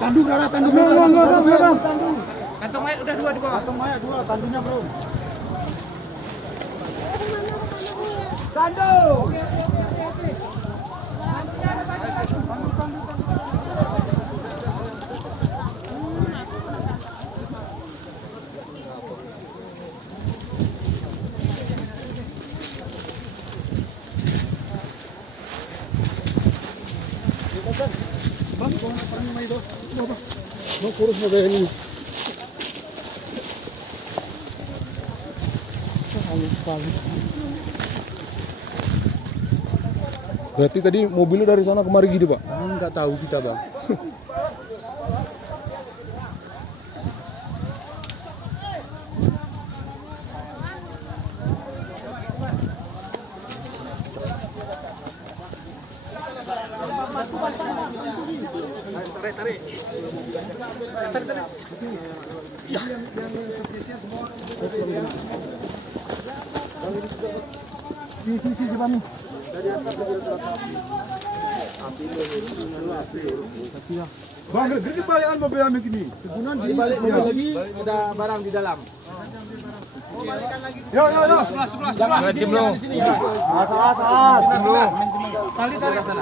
Tanduk darah, tanduk. Kantong mayat udah 2 di bawah. Kantong mayat 2, tanduknya belum. Tanduk. Bang, kung parang may do. Bang, kurus na dahil ini. Berarti tadi mobilnya dari sana kemari gitu, Pak? Enggak tahu kita, Bang. Tarik. Ya. Si Bang. Bang, gede balikan mobil kami gini. Kegunaan Balik lagi, ada barang di dalam. Yo. Sebelah. Jangan di sini ya. As. Tali sana.